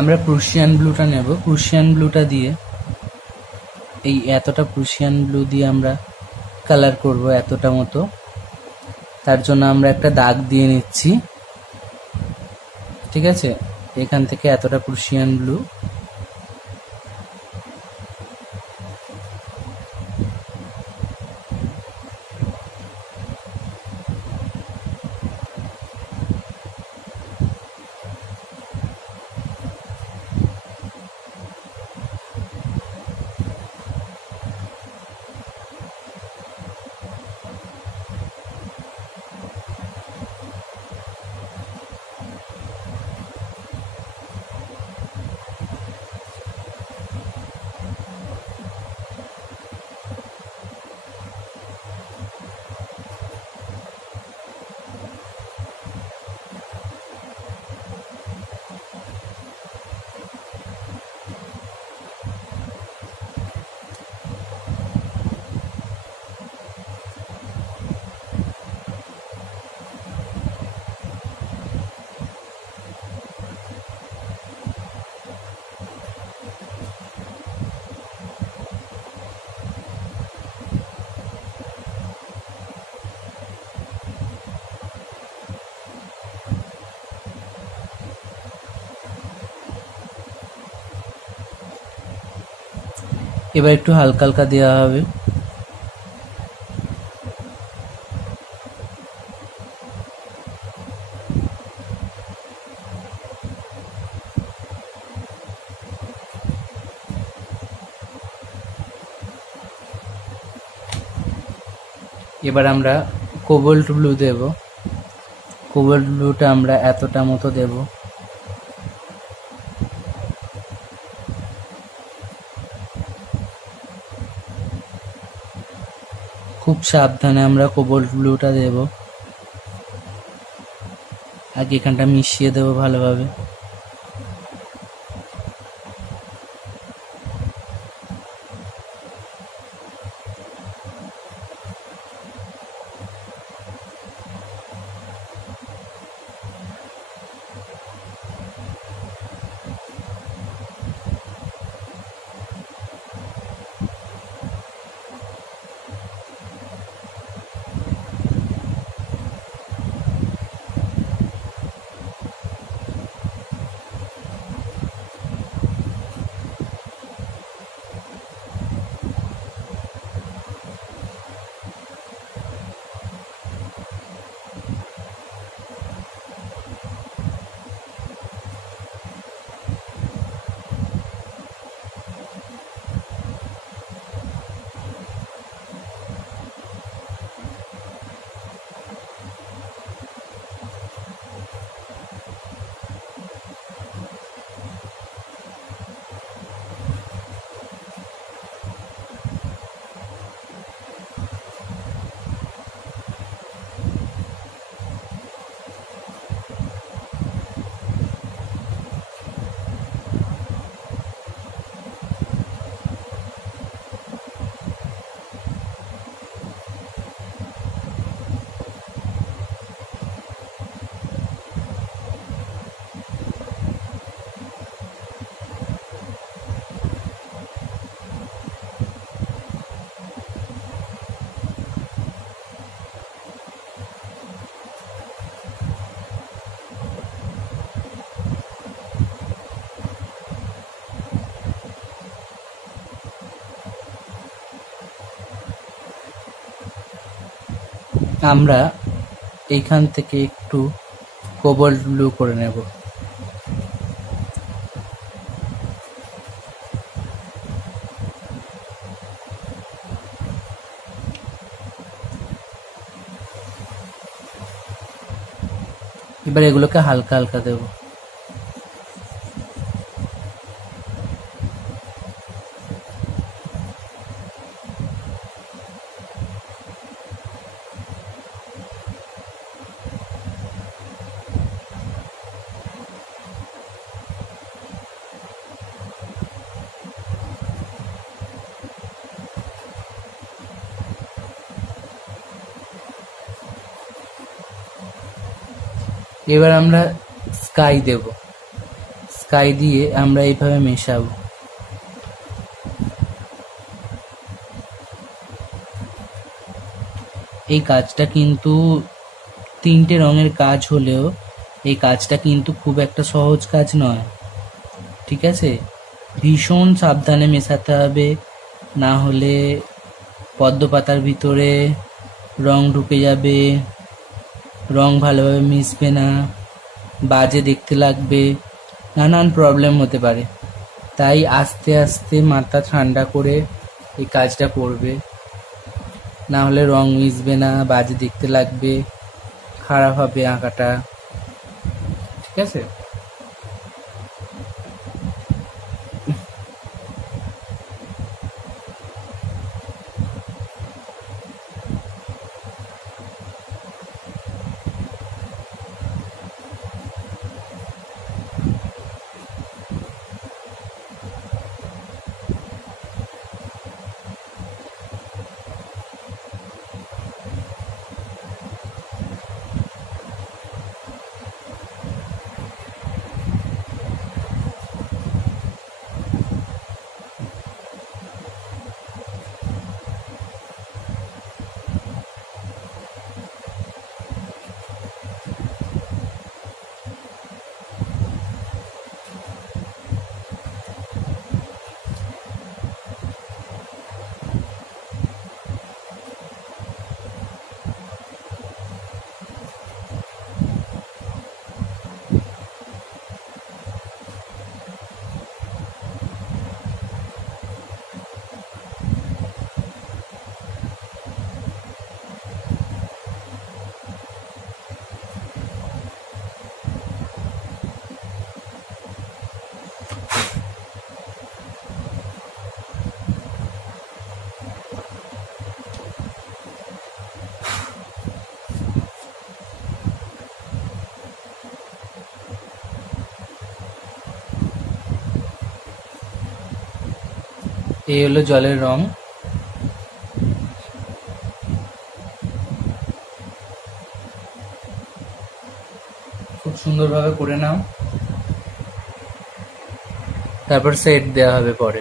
আমরা প্রুশিয়ান ব্লুটা নেব। প্রুশিয়ান ব্লুটা দিয়ে এই এতটা প্রুশিয়ান ব্লু দিয়ে আমরা কালার করব এতটা মতো। তার জন্য আমরা একটা দাগ দিয়ে নিচ্ছি, ঠিক আছে। এখান থেকে এতটা প্রুশিয়ান ব্লু, এবার একটু হালকা হালকা দেওয়া হবে। এবার আমরা কোবাল্ট ব্লু দেব। কোবাল্ট ব্লুটা আমরা এতটা মতো দেব। খুব সাবধানে আমরা কোবাল্ট ব্লুটা দেব। আগে এখানটা মিশিয়ে দেব ভালোভাবে। আমরা এইখান থেকে একটু কোবাল্ট ব্লু করে নেব। এবার এগুলোকে হালকা হালকা দেব। এবার আমরা স্কাই দেব। কাই দিয়ে আমরা এইভাবে মেশাবো। এই কাজটা কিন্তু 3টে রঙের কাজ হলেও এই কাজটা কিন্তু খুব একটা সহজ কাজ নয়, ঠিক আছে? ভীষণ সাবধানে মেশাতে হবে, না হলে পদ্ম পাতার ভিতরে রং ঢুকে যাবে, রং ভালোভাবে মিশবে না, বাজে দেখতে লাগবে, নানান প্রবলেম হতে পারে। তাই আস্তে আস্তে মাথা ঠান্ডা করে এই কাজটা করবে, না হলে রং মিশবে না, বাজে দেখতে লাগবে, খারাপ হবে আঁকাটা, ঠিক আছে? এই হলো জলের রং। খুব সুন্দরভাবে করে নাও, তারপর সেট দেওয়া হবে পরে।